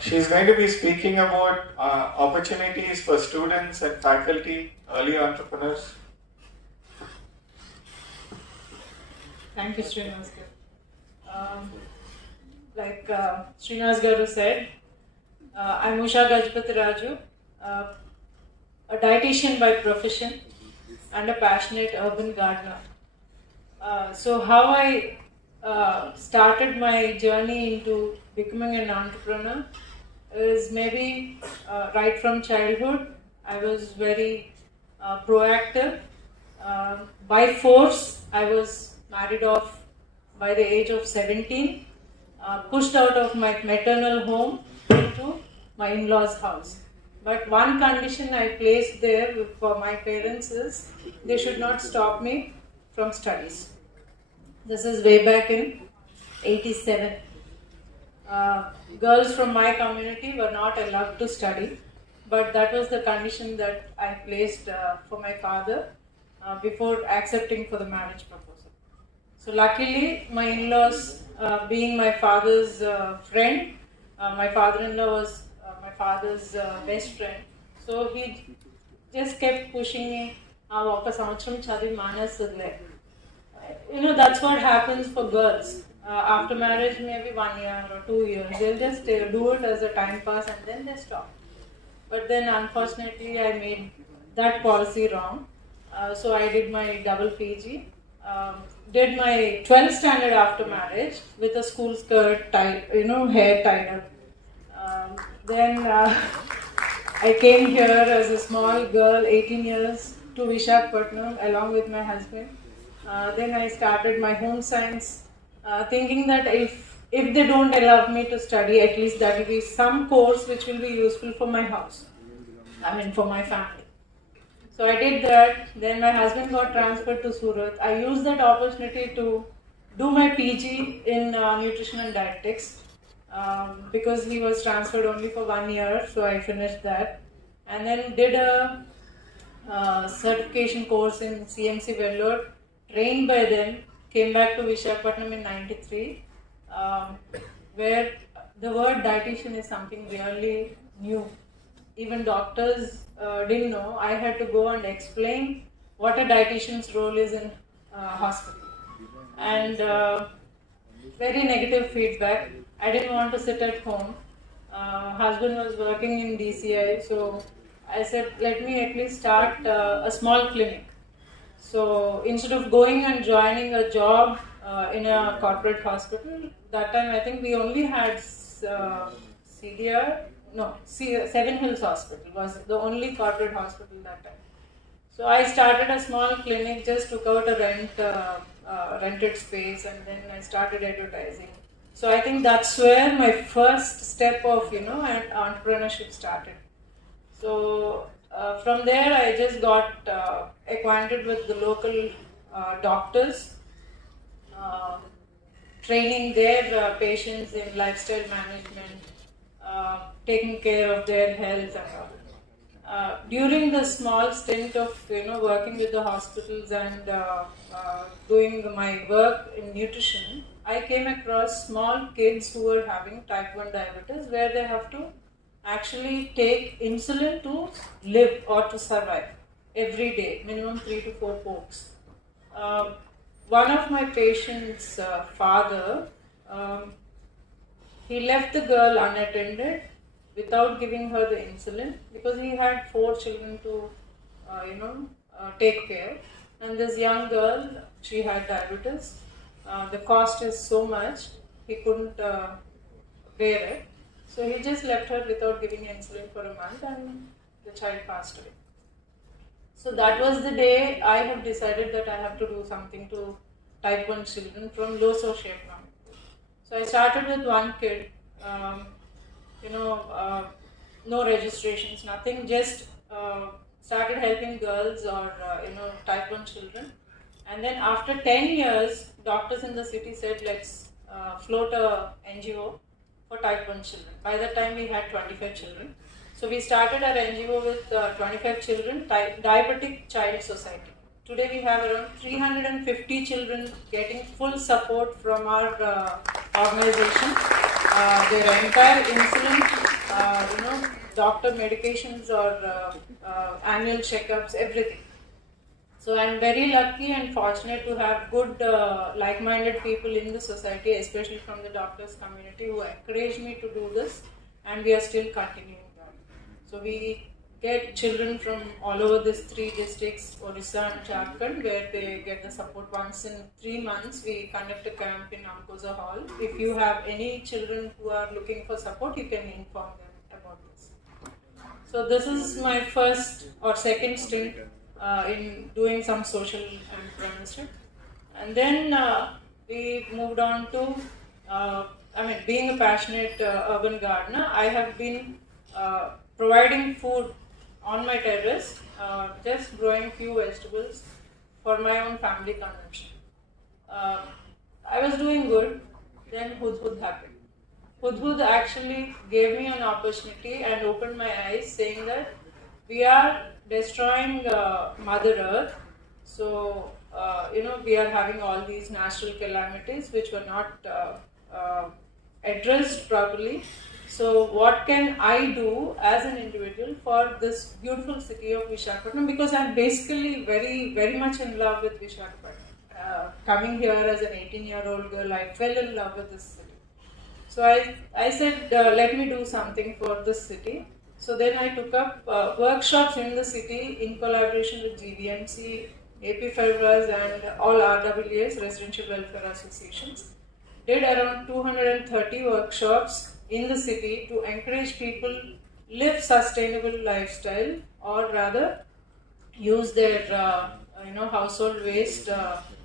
She's going to be speaking about opportunities for students and faculty, early entrepreneurs. Thank you, Srinivas Garu. Like Srinivas Garu said, I'm Usha Gajpati Raju, a dietitian by profession and a passionate urban gardener. So how I started my journey into becoming an entrepreneur is maybe right from childhood. I was very proactive. By force, I was married off by the age of 17, pushed out of my maternal home into my in-laws' house. But one condition I placed there for my parents is they should not stop me from studies. This is way back in 87. Girls from my community were not allowed to study, but that was the condition that I placed for my father before accepting for the marriage proposal. So luckily, my in-laws, being my father's friend, my father-in-law was my father's best friend. So he just kept pushing me. That's what happens for girls. After marriage, maybe 1 year or 2 years, they'll just do it as a time pass and then they stop. But then unfortunately, I made that policy wrong. So I did my double PG. Did my 12th standard after marriage with a school skirt, hair tied up. Then I came here as a small girl, 18 years, to Visakhapatnam along with my husband. Then I started my home science, thinking that if they don't allow me to study, at least that will be some course which will be useful for my house. For my family. So I did that. Then my husband got transferred to Surat. I used that opportunity to do my PG in nutrition and dietetics because he was transferred only for 1 year. So I finished that. And then did a certification course in CMC Vellore, trained by them, came back to Visakhapatnam in 93, where the word dietitian is something really new. Even doctors didn't know. I had to go and explain what a dietitian's role is in hospital. And very negative feedback. I didn't want to sit at home. Husband was working in DCI, so I said, let me at least start a small clinic. So instead of going and joining a job in a corporate hospital, that time I think we only had Seven Hills Hospital was the only corporate hospital that time. So I started a small clinic, just took out a rented space, and then I started advertising. So I think that's where my first step of entrepreneurship started. So from there I just got acquainted with the local doctors, training their patients in lifestyle management, taking care of their health and all. During the small stint of working with the hospitals and doing my work in nutrition, I came across small kids who were having type 1 diabetes, where they have to actually take insulin to live or to survive every day, minimum 3 to 4 pokes. One of my patients' father, he left the girl unattended without giving her the insulin because he had 4 children to take care. And this young girl, she had diabetes. The cost is so much, he couldn't bear it. So he just left her without giving insulin for a month, and the child passed away. So that was the day I have decided that I have to do something to type 1 children from low socioeconomic. So I started with one kid, no registrations, nothing, just started helping girls or type 1 children. And then after 10 years, doctors in the city said, let's float a NGO for type 1 children. By that time we had 25 children. So we started our NGO with 25 children, Diabetic Child Society. Today we have around 350 children getting full support from our organization. their entire insulin, doctor medications or annual checkups, everything. So I'm very lucky and fortunate to have good, like-minded people in the society, especially from the doctors community, who encourage me to do this, and we are still continuing that. So we get children from all over these 3 districts, Orissa and Jharkhand, where they get the support once in 3 months. We conduct a camp in Amkosa Hall. If you have any children who are looking for support, you can inform them about this. So this is my first or second stint in doing some social entrepreneurship. And then we moved on to, being a passionate urban gardener, I have been providing food on my terrace, just growing few vegetables for my own family consumption. I was doing good, then Hudhud happened. Hudhud actually gave me an opportunity and opened my eyes, saying that we are destroying Mother Earth. So, we are having all these natural calamities which were not addressed properly. So, what can I do as an individual for this beautiful city of Visakhapatnam? Because I'm basically very, very much in love with Visakhapatnam. Coming here as an 18-year-old girl, I fell in love with this city. So, I said, let me do something for this city. So then I took up workshops in the city in collaboration with GVMC, AP Federas and all RWAs, Residential Welfare Associations. Did around 230 workshops in the city to encourage people live sustainable lifestyle, or rather use their household waste,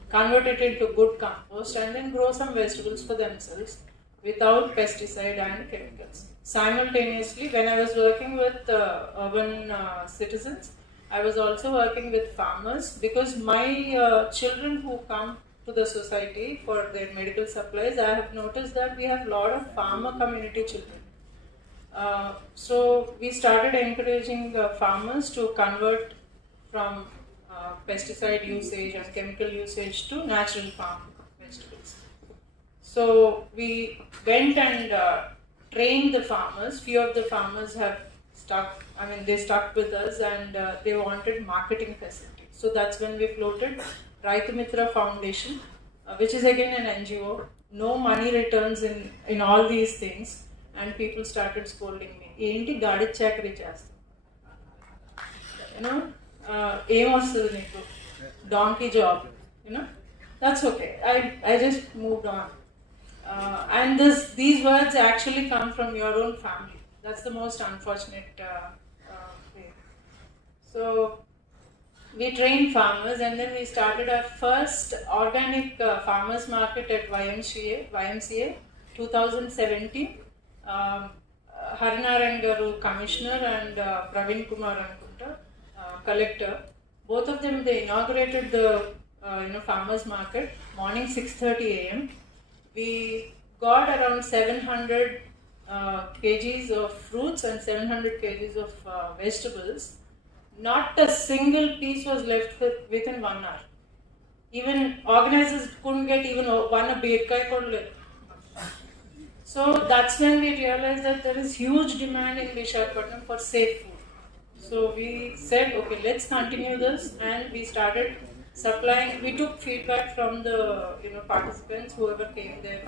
convert it into good compost, and then grow some vegetables for themselves without pesticide and chemicals. Simultaneously, when I was working with urban citizens, I was also working with farmers, because my children who come to the society for their medical supplies, I have noticed that we have a lot of farmer community children. So we started encouraging farmers to convert from pesticide usage and chemical usage to natural farm vegetables. So we went and trained the farmers. Few of the farmers have they stuck with us, and they wanted marketing facilities. So that's when we floated Raitu Mitra Foundation, which is again an NGO. No money returns in all these things, and people started scolding me. Enti gaadi chakri chesta. Aim vastadu neeku, donkey job. That's okay. I just moved on. And these words actually come from your own family. That's the most unfortunate way. So we trained farmers, and then we started our first organic farmers market at YMCA 2017. Harinarayan Garu, Commissioner, and Praveen Kumar Ankunta, Collector. Both of them, they inaugurated the farmers market morning 6:30 a.m. We got around 700 kgs of fruits and 700 kgs of vegetables. Not a single piece was left within 1 hour. Even organizers couldn't get even one a bakery. So that's when we realized that there is huge demand in Visakhapatnam for safe food. So we said, okay, let's continue this, and we started supplying. We took feedback from the participants, whoever came there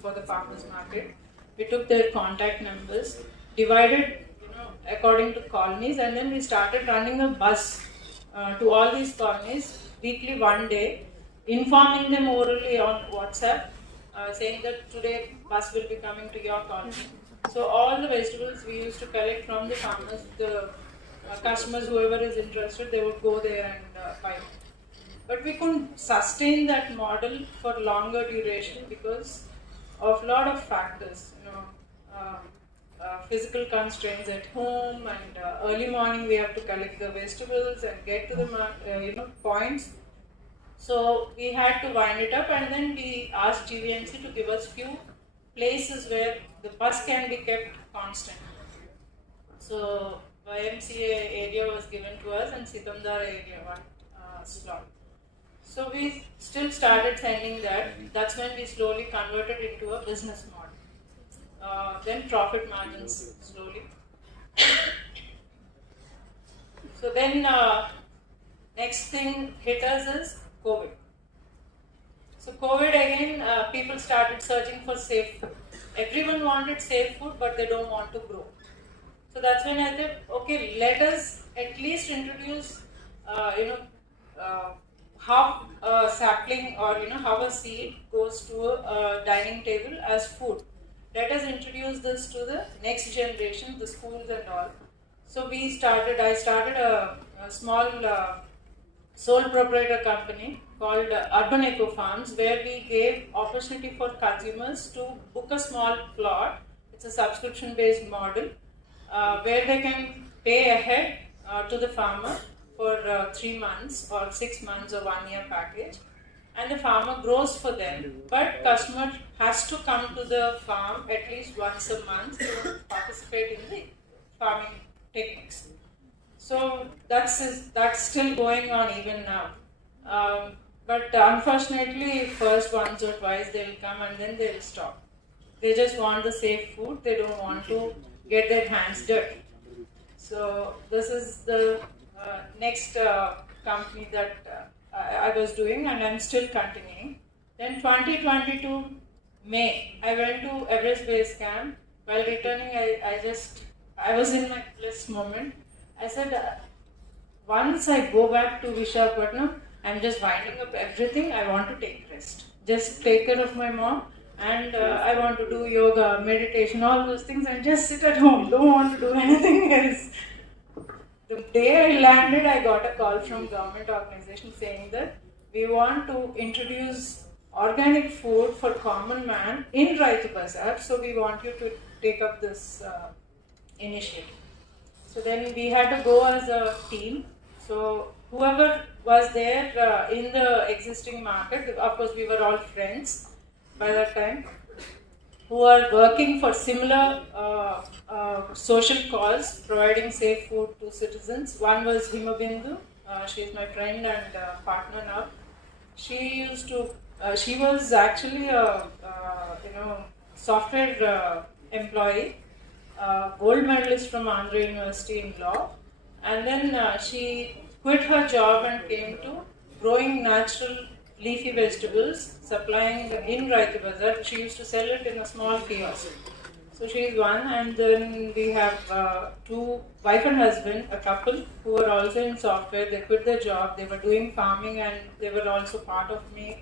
for the farmers market. We took their contact numbers, divided according to colonies, and then we started running a bus to all these colonies weekly, one day, informing them orally on WhatsApp, saying that today bus will be coming to your colony. So all the vegetables we used to collect from the farmers, the customers, whoever is interested, they would go there and buy it. But we couldn't sustain that model for longer duration because of a lot of factors, physical constraints at home, and early morning we have to collect the vegetables and get to the points. So we had to wind it up, and then we asked GVMC to give us few places where the bus can be kept constant. So YMCA area was given to us, and Sitamdar area one slot. So we still started sending that. That's when we slowly converted into a business model. then profit margins slowly. So then next thing hit us is COVID. So COVID again, people started searching for safe food. Everyone wanted safe food, but they don't want to grow. So that's when I thought, okay, let us at least introduce, how a sapling or how a seed goes to a dining table as food. Let us introduce this to the next generation, the schools and all. So I started a small sole proprietor company called Urban Eco Farms, where we gave opportunity for consumers to book a small plot. It's a subscription-based model where they can pay ahead to the farmer for 3 months or 6 months or 1 year package, and the farmer grows for them. But customer has to come to the farm at least once a month to participate in the farming techniques. So that's still going on even now. But unfortunately, first once or twice they will come and then they will stop. They just want the safe food. They don't want to get their hands dirty. So this is the next company that I was doing, and I'm still continuing. Then 2022 May, I went to Everest Base Camp. While returning, I was in my bliss moment. I said, once I go back to Vishakhapatnam, I'm just winding up everything. I want to take rest. Just take care of my mom, and I want to do yoga, meditation, all those things, and just sit at home. Don't want to do anything else. The day I landed, I got a call from government organization saying that we want to introduce organic food for common man in Raitu Bazaar. So we want you to take up this initiative. So then we had to go as a team. So whoever was there in the existing market, of course we were all friends by that time, who are working for similar social cause, providing safe food to citizens. One was Himabindu. She is my friend and partner now. She was actually a software employee, gold medalist from Andhra University in law, and then she quit her job and came to growing natural leafy vegetables, supplying in Raitu Bazaar. She used to sell it in a small kiosk. So she is one, and then we have two, wife and husband, a couple who were also in software. They quit their job. They were doing farming, and they were also part of my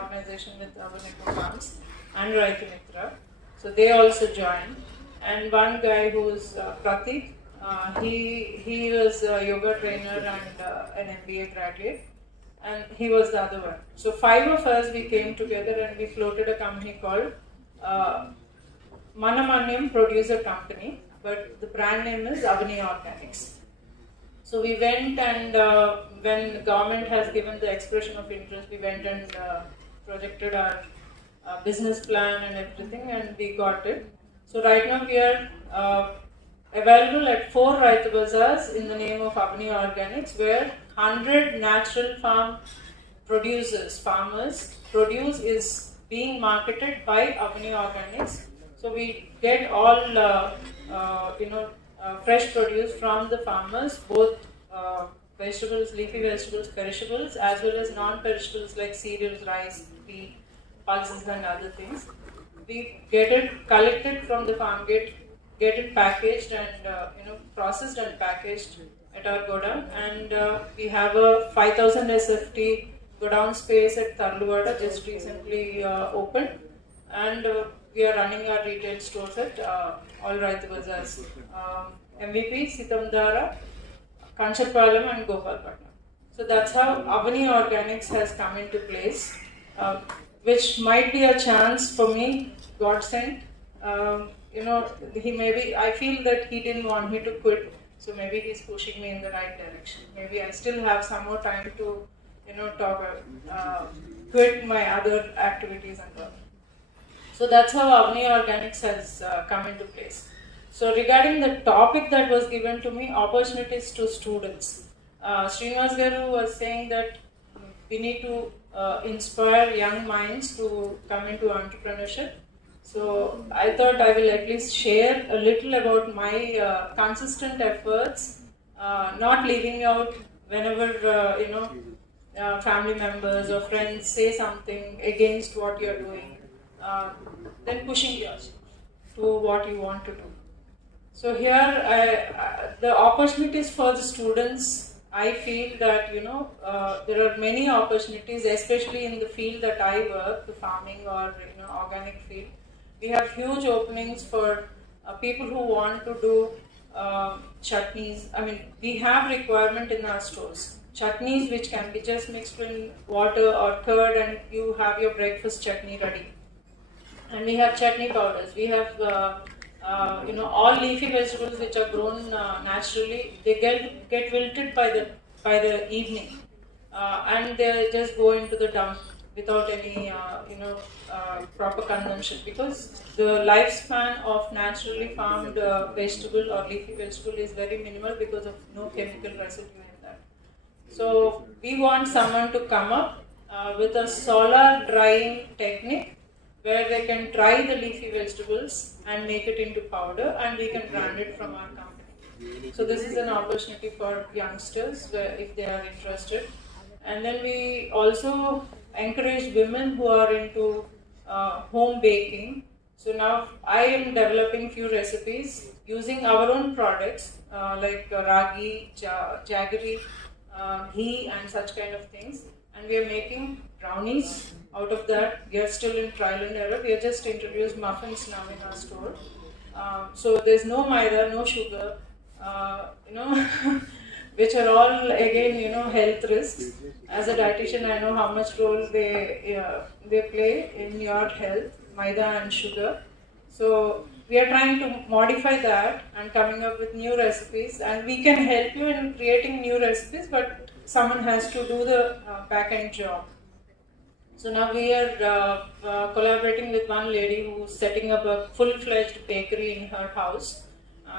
organization with Urban Eco Farms and Raitu Mitra. So they also joined. And one guy who is Pratik, he was a yoga trainer and an MBA graduate, and he was the other one. So 5 of us, we came together and we floated a company called Manamanyam Producer Company, but the brand name is Avani Organics. So we went, and when the government has given the expression of interest, we went and projected our business plan and everything, and we got it. So right now we are available at 4 Raitu Bazaars in the name of Avani Organics, where 100 natural farmers produce is being marketed by Avani Organics. So we get all fresh produce from the farmers, both vegetables, leafy vegetables, perishables, as well as non-perishables like cereals, rice, wheat, pulses and other things. We get it collected from the farm gate, get it packaged and processed and packaged at our godown, and we have a 5000 SFT godown space at Tarluvada, just recently opened, and we are running our retail stores at all Raitu Bazaars, MVP, Sitamdara, Kanchapalam and Gopalpatnam. So that's how Avani Organics has come into place, which might be a chance for me, God sent. I feel that he didn't want me to quit, so maybe he's pushing me in the right direction. Maybe I still have some more time to, quit my other activities and all. So that's how Avani Organics has come into place. So regarding the topic that was given to me, opportunities to students, Srinivas Garu was saying that we need to inspire young minds to come into entrepreneurship. So I thought I will at least share a little about my consistent efforts, not leaving out whenever family members or friends say something against what you're doing, uh, then pushing yourself to what you want to do. So here, the opportunities for the students, I feel that there are many opportunities, especially in the field that I work, the farming or organic field. We have huge openings for people who want to do chutneys. I mean, we have requirement in our stores. Chutneys which can be just mixed in water or curd, and you have your breakfast chutney ready. And we have chutney powders. We have all leafy vegetables which are grown naturally. They get wilted by the evening, and they just go into the dump without any proper consumption, because the lifespan of naturally farmed vegetable or leafy vegetable is very minimal because of no chemical residue in that. So we want someone to come up with a solar drying technique where they can dry the leafy vegetables and make it into powder, and we can brand it from our company. So this is an opportunity for youngsters if they are interested. And then we also encourage women who are into home baking. So now I am developing few recipes using our own products like ragi, jaggery, ghee and such kind of things. And we are making brownies out of that. We are still in trial and error. We have just introduced muffins now in our store. So there's no maida, no sugar, which are all again health risks. As a dietitian, I know how much role they play in your health, maida and sugar. So we are trying to modify that and coming up with new recipes, and we can help you in creating new recipes, but someone has to do the back end job. So now we are collaborating with one lady who's setting up a full-fledged bakery in her house.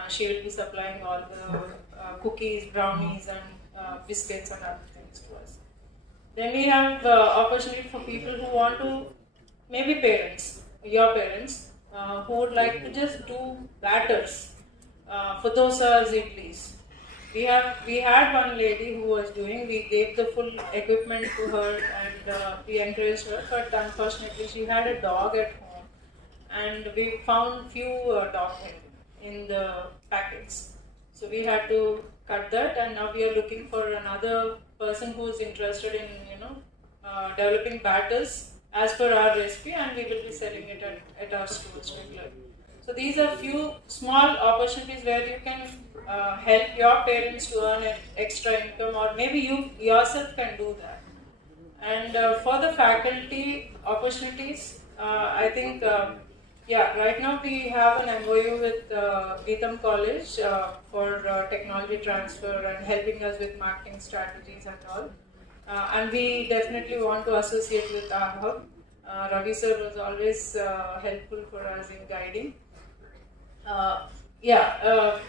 She will be supplying all the cookies, brownies and biscuits and other things to us. Then we have opportunity for people who want to, maybe parents, your parents, who would like to just do batters for dosas, idlis. We had one lady who was doing. We gave the full equipment to her and we encouraged her. But unfortunately, she had a dog at home, and we found few dog hair in the packets. So we had to cut that, and now we are looking for another person who is interested in developing batters as per our recipe, and we will be selling it at our stores regularly. So these are few small opportunities where you can help your parents to earn an extra income, or maybe you yourself can do that. And for the faculty opportunities, I think, right now we have an MOU with Geetham College for technology transfer and helping us with marketing strategies and all. And we definitely want to associate with our hub. Ravi sir was always helpful for us in guiding.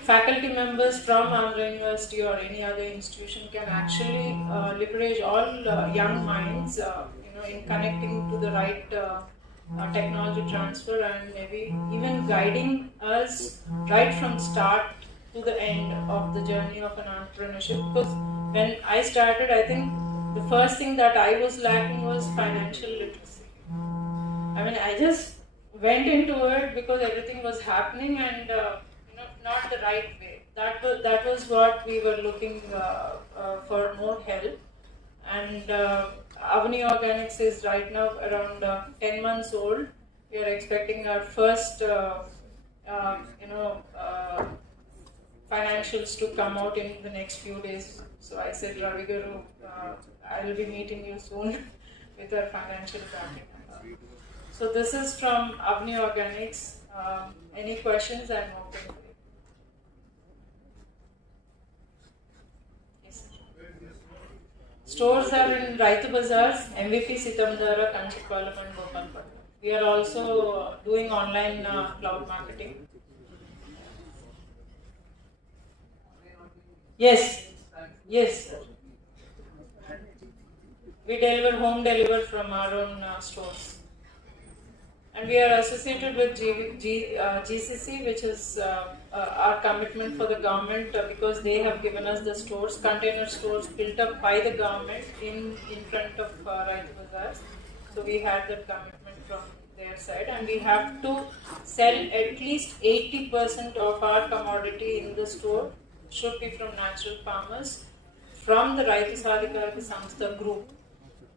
Faculty members from Andhra University or any other institution can actually leverage all young minds, in connecting to the right technology transfer, and maybe even guiding us right from start to the end of the journey of an entrepreneurship. Because when I started, I think the first thing that I was lacking was financial literacy. I mean, I just went into it because everything was happening, and not the right way. That was what we were looking for more help. And Avani Organics is right now around 10 months old. We are expecting our first financials to come out in the next few days. So I said, Ravi Garu, I will be meeting you soon with our financial backing. So this is from Avani Organics. Any questions? I'm open for it. Yes, sir. Stores are in Raitu Bazaars, MVP Sitamdara, Kanchikpalam and Gopalpatnam. We are also doing online cloud marketing. Yes, sir. We deliver home deliver from our own stores. And we are associated with GCC, which is our commitment for the government because they have given us the stores, container stores built up by the government in front of Raitu Bazaars. So we had that commitment from their side, and we have to sell at least 80% of our commodity in the store should be from natural farmers from the Raitu Sadhikarika Samstha group.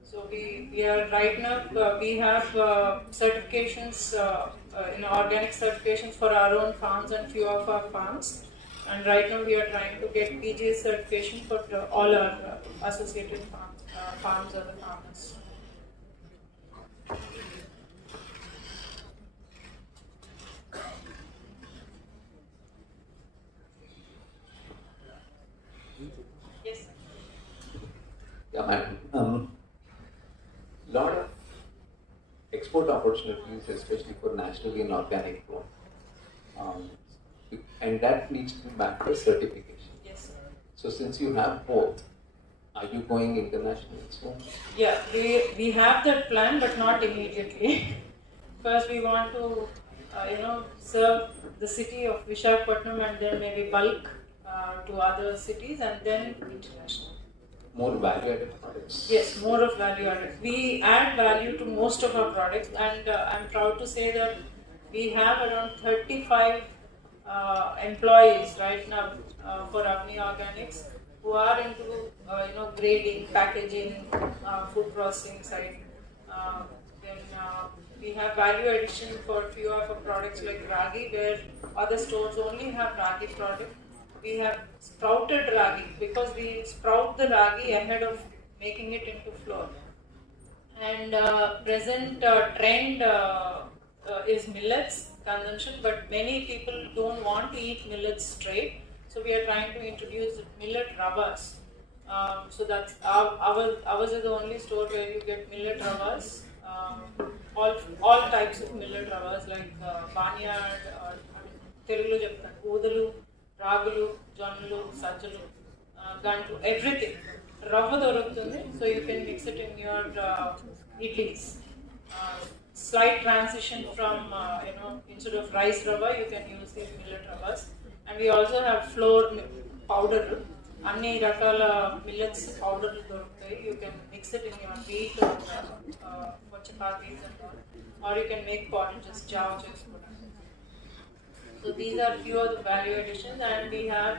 So we are right now we have certifications, organic certifications for our own farms and few of our farms, and right now we are trying to get PGA certification for all our associated farms or the farmers. Yes. Yeah, madam. Lot of export opportunities, especially for naturally and organic grown, and that needs to be backed by certification. Yes. So, since you have both, are you going international soon? Yeah, we have that plan, but not immediately. First, we want to serve the city of Visakhapatnam and then maybe bulk to other cities and then international. More value-added products. Yes, more of value added. We add value to most of our products, and I'm proud to say that we have around 35 employees right now for Avni Organics who are into grading, packaging, food processing side. Then we have value addition for few of our products like ragi, where other stores only have ragi product. We have sprouted ragi because we sprout the ragi ahead of making it into flour. And present trend is millets consumption, but many people don't want to eat millets straight. So we are trying to introduce millet ravas. So that's ours is the only store where you get millet ravas. All types of millet ravas like barnyard, Telugulo cheptanu, Odalu, Ragulu, Jonnalu, Sajjalu, Gantu, everything. Rava dorukutundi, so you can mix it in your idlis. Slight transition from, instead of rice rava, you can use these millet ravas. And we also have flour powder. Anni rakala millets powder doruktayi. You can mix it in your wheat for chapatis and all. Or you can make porridges, jav chesukodaniki. So these are few of the value additions, and we have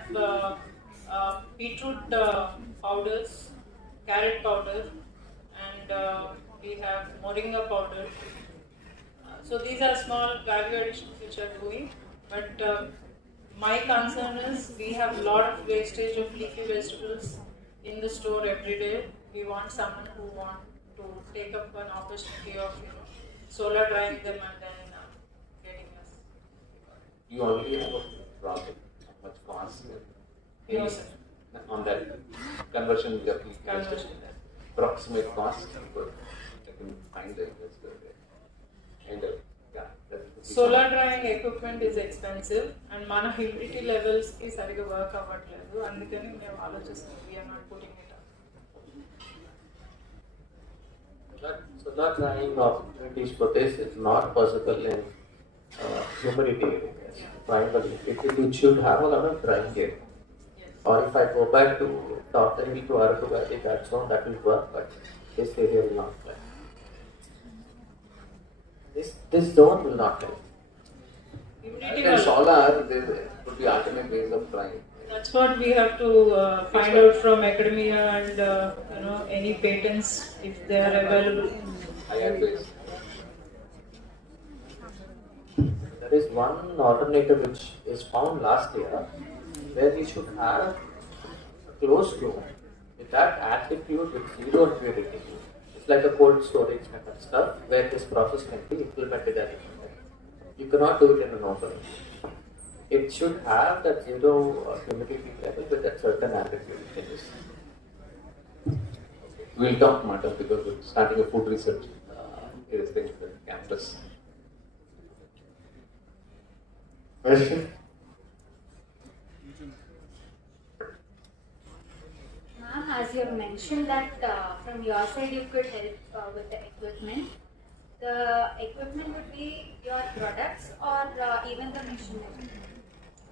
beetroot powders, carrot powder, and we have moringa powder. So these are small value additions which are doing, but my concern is we have a lot of wastage of leafy vegetables in the store every day. We want someone who want to take up an opportunity of solar drying them and then getting us. You already have a project. How much cost? Yes, on that conversion, approximate cost. I can find the investor there. And solar drying equipment is expensive, and mana humidity levels ki sariga work avvatledu, andukani మేము ఆలోచిస్తున్నాం. We are not putting it up. Solar drying opportunities for this is not possible in humidity areas. Primarily, it should have a lot of drying area. Yes. Or if I go back to Dr. Hill to Araku Valley, that zone, that will work, but this area will not fly. This zone will not fly. Humidity and solar, there could be alternate ways of trying. That's what we have to find out from academia and any patents if they are available. I advise. There is one alternative which is found last year, where we should have a closed room with that altitude with zero impurity. It's like a cold storage kind of stuff where this process can be implemented as you cannot do it in an open. It should have that zero humidity level with a certain altitude. We'll talk matter because we're starting a food research thing at the campus. Question? Ma'am, as you have mentioned that from your side you could help with the equipment, the equipment would be your products or even the machinery?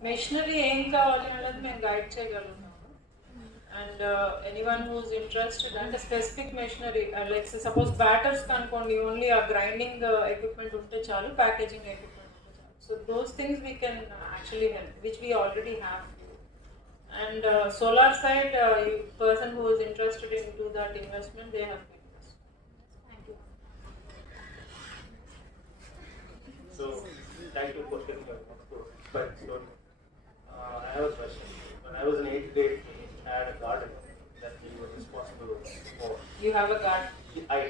Machinery ఏం కావాలి అనేది మేము guide చేయగలుగుతాము. And anyone who's interested and a specific machinery, like suppose batters అనుకోండి, only a grinding equipment ఉంటే చాలు, packaging equipment ఉంటే చాలు. So those things we can actually help, which we already have. And solar side, person who is interested into that investment, they have been invested. Thank you. So, thank you for sharing your experience. But I have a question. When I was in 8th grade, I had a garden that we were responsible for. You have a garden? I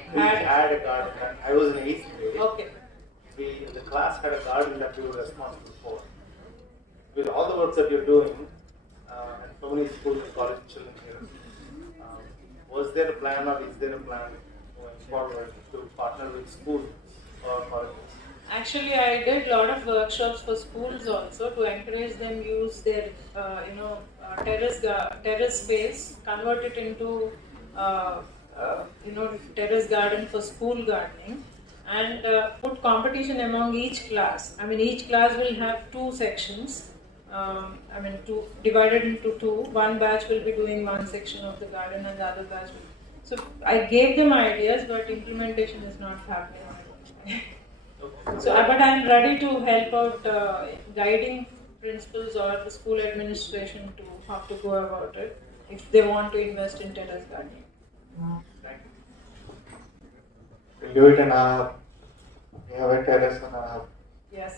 had a garden and I was in 8th grade. Okay. We, the class had a garden that we were responsible for. With all the works that you're doing, and so many schools and college children here, was there a plan or is there a plan going forward to partner with schools or colleges? Actually, I did a lot of workshops for schools also to encourage them use their, terrace space, convert it into, terrace garden for school gardening, and put competition among each class. I mean, each class will have 2 sections. Divided into 2. One batch will be doing one section of the garden and the other batch will. So I gave them ideas, but implementation is not happening. So, but I am ready to help out guiding principals or the school administration to how to go about it if they want to invest in terrace gardening. Thank you. We'll do it in our hub. We have a terrace on our hub. Yes.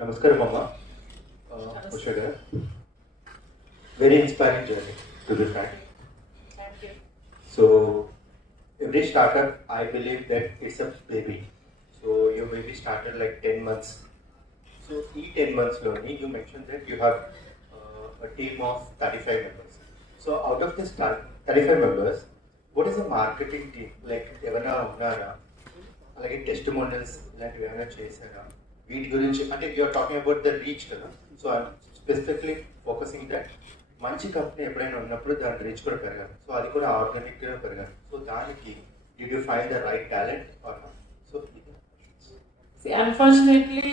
Namaskaram, Mama. Usha garu. Very inspiring journey to be frank. Thank you. So, every startup, I believe that it's a baby. So, your baby started like 10 months. So, in 10 months, you mentioned that you have a team of 35 members. So, out of this 35 members, what is the marketing team? Like, evana unnara? Like, testimonials, ilantivi evana chesara? వీటి గురించి అంటే you're talking about the reach కదా. So I'm specifically focusing that మంచి company ఎప్పుడైనా ఉన్నప్పుడు దాని reach కూడా పెరగాలి. సో అది కూడా ఆర్గానిక్గా పెరగాలి. సో దానికి did you find the right talent or not? So See, unfortunately,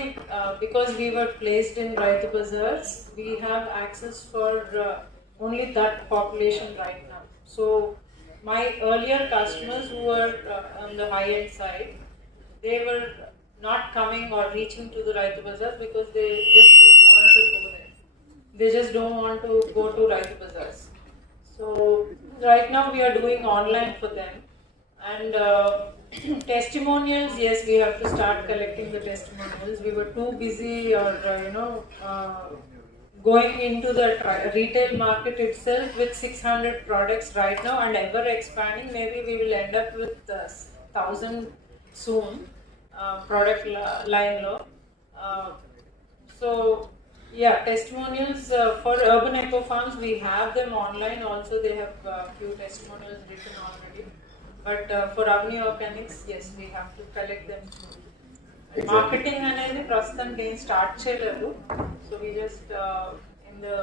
because we were placed in Raitu Bazaars, we have access for only that population right now. So my earlier customers who were on the high-end side, they were not coming or reaching to the Raitu Bazaars because they just don't want to go there. They just don't want to go to Raitu Bazaars. So right now we are doing online for them. And testimonials, yes, we have to start collecting the testimonials. We were too busy or, going into the retail market itself with 600 products right now and ever expanding. Maybe we will end up with 1,000 soon. Product line low. So yeah, testimonials for urban eco farms, we have them online also. They have few testimonials written already. But for Avni Organics, yes, we have to collect them. Exactly. Marketing అనేది ప్రస్తుతానికి ఏం start చేయలేదు. So we just in the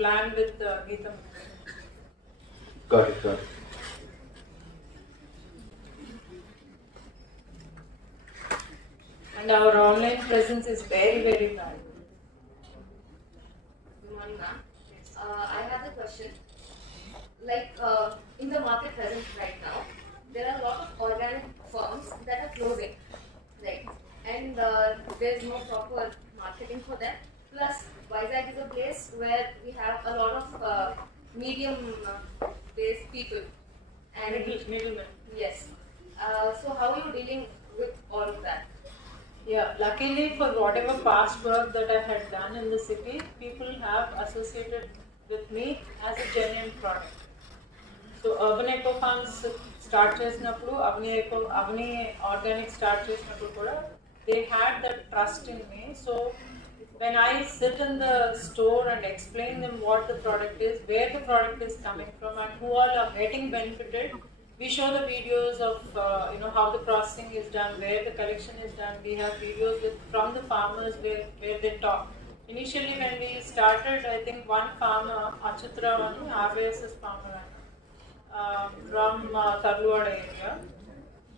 plan with Geetam. Got it. And our online presence is very, very bad. Good morning, ma'am. I have a question. Like in the market present right now, there are a lot of organic firms that are closing, right? And there is no proper marketing for them. Plus, Vizag is a place where we have a lot of medium-based people. And Middlemen. yes. So how are you dealing with all of that? Yeah, luckily for whatever past work that I had done in the city, people have associated with me as a genuine product. So Urban Eco Farms start చేసినప్పుడు Avni Organic start చేసినప్పుడు కూడా they had that trust in me. So when I sit in the store and explain them what the product is, where the product is coming from, and who all are getting benefited, we show the videos of how the processing is done, where the collection is done. We have videos from the farmers where they talk. Initially when we started, I think one farmer, Achutra, RBSS farmer, from Tarluada area.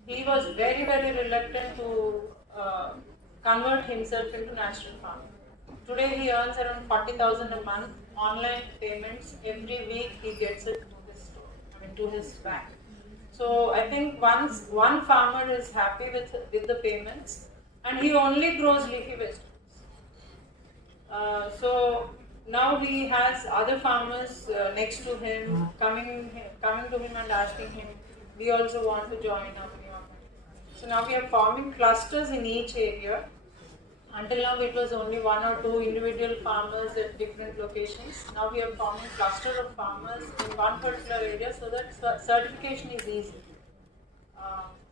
He was very, very reluctant to convert himself into natural farming. Today he earns around 40,000 a month, online payments. Every week he gets it to his store, to his bank. So I think once one farmer is happy with the payments, and he only grows leafy vegetables. So now he has other farmers next to him coming to him and asking him, we also want to join our new organization. So now we are forming clusters in each area. Until now it was only one or two individual farmers at different locations. Now we are forming cluster of farmers in one particular area so that certification is easy.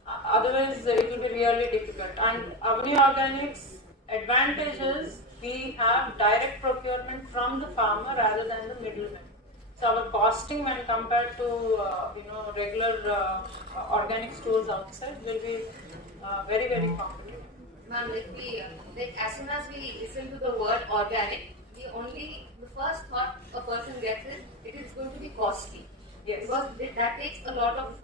Otherwise it will be really difficult. And Avani Organics advantage is we have direct procurement from the farmer rather than the middleman. So our costing when compared to regular organic stores outside will be very, very competitive. Ma'am, like as soon as we listen to the word organic, the first thought a person gets is it is going to be costly. Yes. Because that takes a lot of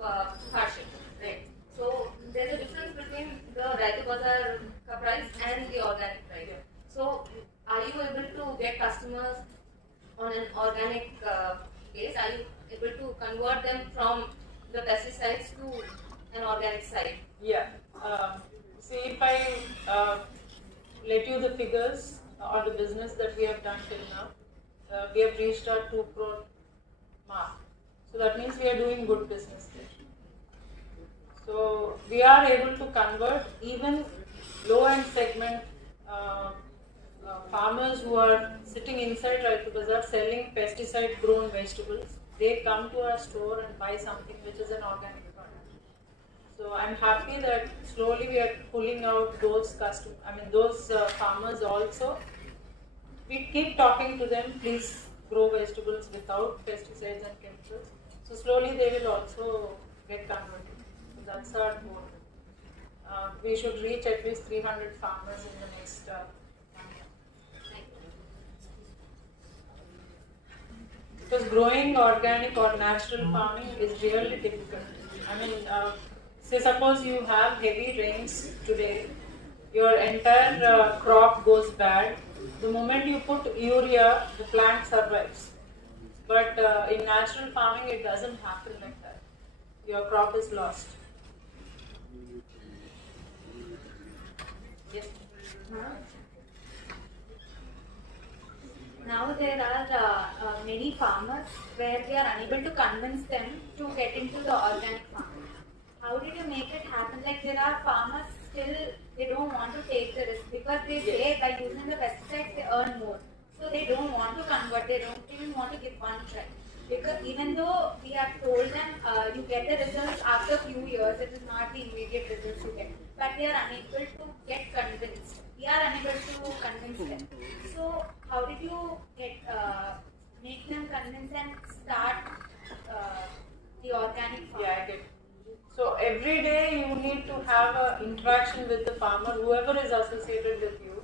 passion, right? So there's a difference between the Raitu Bazaar price and the organic price. Yeah. So are you able to get customers on an organic base? Are you able to convert them from the pesticides to an organic side? Yeah. See, if I let you the figures on the business that we have done till now, we have reached our 2 crore mark. So that means we are doing good business there. So we are able to convert even low-end segment farmers who are sitting inside Raitu Bazaar selling pesticide-grown vegetables. They come to our store and buy something which is an organic product. So I'm happy that slowly we are pulling out those farmers also. We keep talking to them, please grow vegetables without pesticides and chemicals. So slowly they will also get converted. So that's our goal. We should reach at least 300 farmers in the next 1 year. Because growing organic or natural farming is really difficult. Say suppose you have heavy rains today, your entire crop goes bad. The moment you put urea, the plant survives. But in natural farming, it doesn't happen like that. Your crop is lost. Yes. Now there are many farmers where we are unable to convince them to get into the organic farming. How did you make it happen? Like there are farmers still they don't want to take the risk because they say by using the pesticides they earn more. So they don't want to convert. They don't even want to give one try. Because even though we have told them you get the results after a few years, it is not the immediate results you get. But they are unable to get convinced. We are unable to convince them. So how did you get make them convince and start the organic farming? Yeah, I get it. So every day you need to have an interaction with the farmer, whoever is associated with you.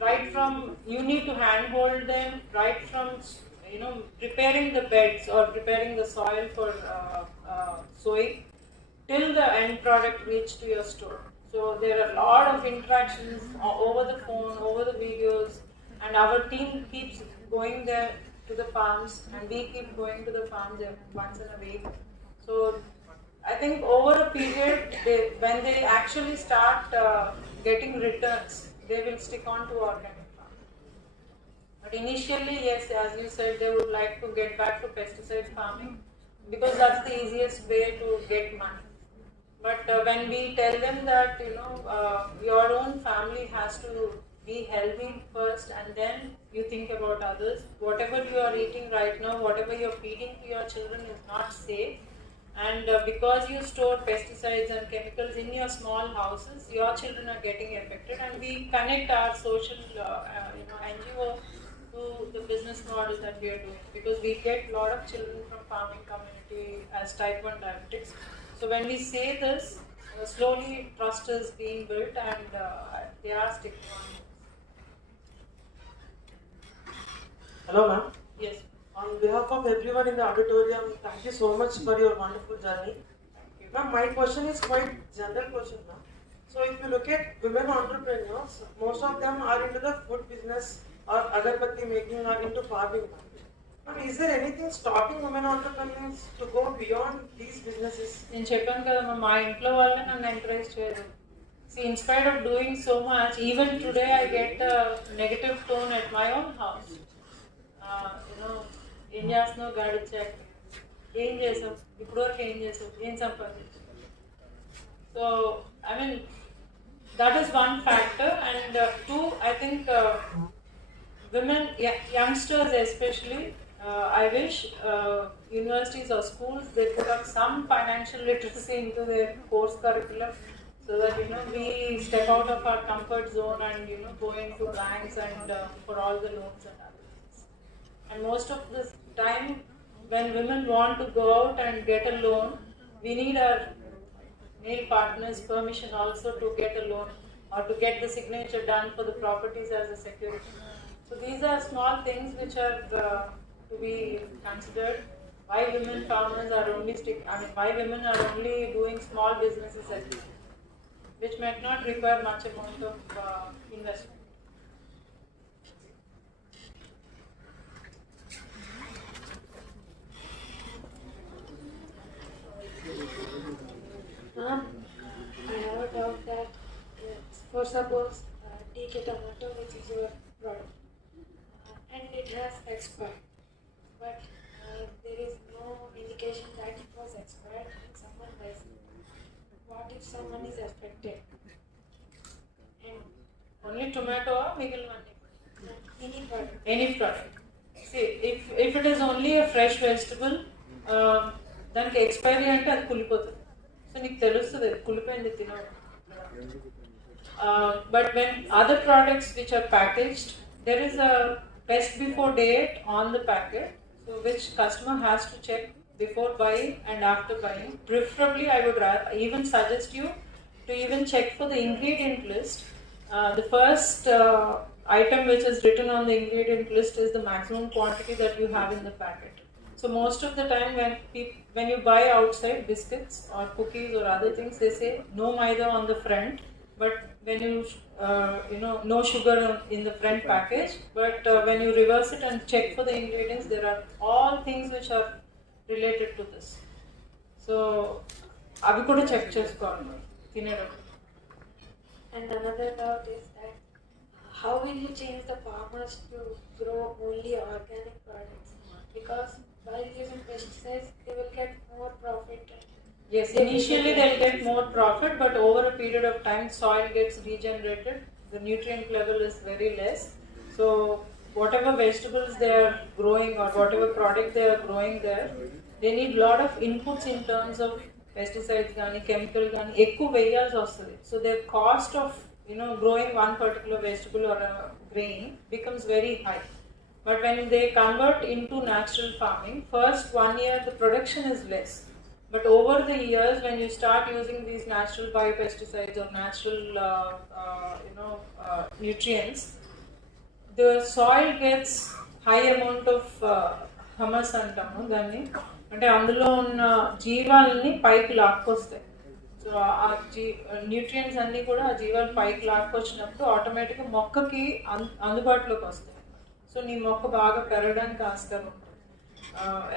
Right from you need to handhold them, right from preparing the beds or preparing the soil for sowing, till the end product reach to your store. So there are a lot of interactions over the phone, over the videos, and our team keeps going there to the farms, and we keep going to the farms once in a week. So I think over a period, when they actually start getting returns, they will stick on to organic farming. But initially, yes, as you said, they would like to get back to pesticide farming because that's the easiest way to get money. But when we tell them that your own family has to be healthy first, and then you think about others. Whatever you are eating right now, whatever you are feeding to your children is not safe. And because you store pesticides and chemicals in your small houses, your children are getting affected. And we connect our social NGO to the business model that we are doing, because we get a lot of children from farming community as type 1 diabetics. So when we say this, slowly trust is being built, and they are sticking on. Hello, ma'am. Yes. On behalf of everyone in the auditorium, thank you so much for your wonderful journey. Ma'am, my question is quite general question now. So if you look at women entrepreneurs, most of them are into the food business or agarbatti making or into farming. Ma'am, is there anything stopping women entrepreneurs to go beyond these businesses? నేను చెప్పాను కదా మా ఇంట్లో వాళ్ళే నన్ను encourage చేయరు. See, in spite of doing so much, even today I get a negative tone at my own house. ఏం చేస్తున్నావు గాడిచ్చాక, ఏం చేసావు ఇప్పటివరకు, ఏం చేసావు, ఏం సంపాదించావు. So I mean that is one factor, and two, I think women, youngsters especially, I wish universities or schools they put up some financial literacy into their course curriculum, so that we step out of our comfort zone and go into banks and for all the loans and other things. And most of the time when women want to go out and get a loan, we need our male partner's permission also to get a loan or to get the signature done for the properties as a security. So these are small things which are to be considered. Why women farmers are only why women are only doing small businesses at least, which might not require much amount of investment. I have a doubt that for suppose take a tomato which is your product and it has expired, but there is no indication that it was expired and someone buys it. What if someone is affected? And Only tomato or migalvani? any product. Any product. See, if it is only a fresh vegetable, దానికి expiry అంటే అది కుళ్ళిపోతుంది. So నీకు తెలుస్తుంది అది కుళ్ళిపోయింది తినవు. But when other products which are packaged, there is a best before date on the packet, so which customer has to check before buying and after buying. Preferably, I would even suggest you to even check for the ingredient list. The first item which is written on the ingredient list is the maximum quantity that you have in the packet. So most of the time when you buy outside biscuits or cookies or other things, they say no maida on the front, but when you no sugar in the front package, but when you reverse it and check for the ingredients, there are all things which are related to this. So avi kuda check chesukovali tineram. And another doubt is that how will you change the farmers to grow only organic products? Because while using pesticides, they will get more profit. Yes, initially they'll get more profit, but over a period of time, soil gets regenerated. The nutrient level is very less. So whatever vegetables they are growing or whatever product they are growing there, they need lot of inputs in terms of pesticides, chemical, ekku veyalsi vastadi. So their cost of growing one particular vegetable or a grain becomes very high. But when they convert into natural farming, first 1 year the production is less. But over the years, when you start using these natural biopesticides or natural nutrients, the soil gets high amount of humus అంటాము దాన్ని, అంటే అందులో ఉన్న జీవాలని పైకి లాక్కొస్తాయి. So ఆ nutrients అన్నీ కూడా ఆ జీవాలు పైకి లాక్కొచ్చినప్పుడు ఆటోమేటిక్గా మొక్కకి అందుబాటులోకి వస్తాయి. సో నీ మొక్క బాగా పెరగడానికి ఆస్కారం ఉంటుంది.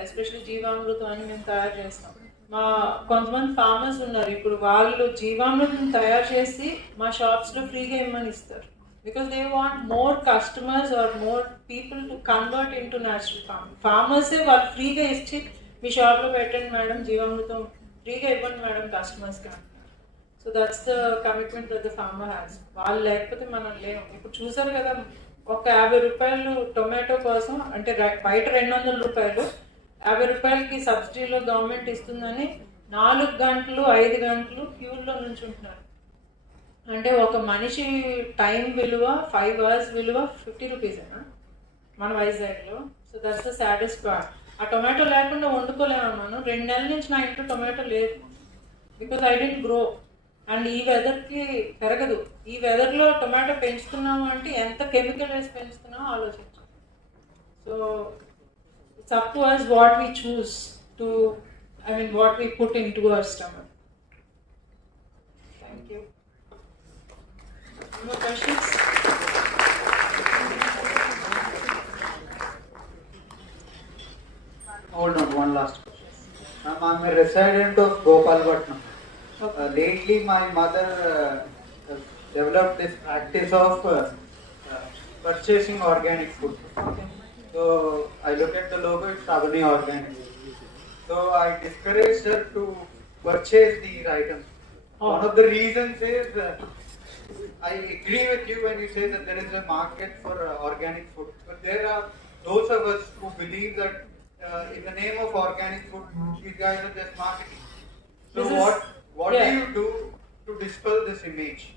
ఎస్పెషల్లీ జీవామృతం అని మేము తయారు చేస్తాం. మా కొంతమంది ఫార్మర్స్ ఉన్నారు, ఇప్పుడు వాళ్ళు జీవామృతం తయారు చేసి మా షాప్స్లో ఫ్రీగా ఇమ్మని ఇస్తారు. Because they want more customers or more people to convert in to natural farming. ఫార్మర్సే వాళ్ళు ఫ్రీగా ఇచ్చి మీ షాప్లో పెట్టండి మేడం, జీవామృతం ఫ్రీగా ఇవ్వండి మేడం కస్టమర్స్కి అంటున్నారు. So that's the commitment that the farmer has. వాళ్ళు లేకపోతే మనం లేము. ఇప్పుడు చూసారు కదా, ఒక 50 రూపాయలు టొమాటో కోసం, అంటే బయట 200 రూపాయలు, 50 రూపాయలకి సబ్సిడీలో గవర్నమెంట్ ఇస్తుందని 4 గంటలు 5 గంటలు క్యూలో నుంచుంటున్నారు. అంటే ఒక మనిషి టైం విలువ 5 అవర్స్ విలువ 50 రూపీసేనా మన వైజాగ్లో. So that's the saddest part. ఆ టొమాటో లేకుండా వండుకోలేమన్నాను. 2 నెలల నుంచి నా ఇంట్లో టొమాటో లేదు. Because I didn't grow. And ఈ వెదర్కి పెరగదు. ఈ వెదర్లో టొమాటో పెంచుతున్నాము అంటే ఎంత కెమికల్ వేసి పెంచుతున్నామో ఆలోచించు. So up to us what we choose to, what we put into our stomach. Thank you. Any more questions? Hold on, one last question. I'm a resident of Gopalpatnam. Lately, my mother has developed this practice of purchasing organic food. So I look at the logo, it's Savani Organic. So I discourage her to purchase these items. One of the reasons is I agree with you when you say that there is a market for organic food, but there are those of us who believe that in the name of organic food, these guys are just marketing. So what do you do to dispel this image?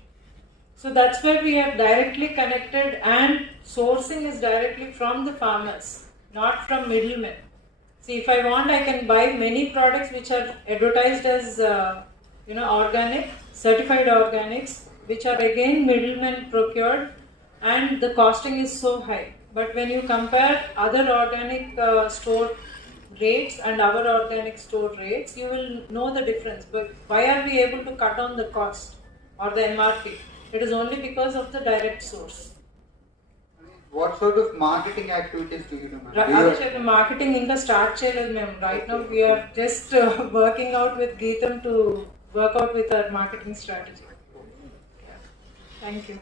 So that's where we are directly connected, and sourcing is directly from the farmers, not from middlemen. See, if I want, I can buy many products which are advertised as organic, certified organics, which are again middlemen procured, and the costing is so high. But when you compare other organic store rates and our organic store rates, you will know the difference. But why are we able to cut down the cost or the MRP? It is only because of the direct source. What sort of marketing activities do you do? Actually, marketing in the start channel, ma'am. Right now, we are just working out with Geetam to work out with our marketing strategy. Thank you.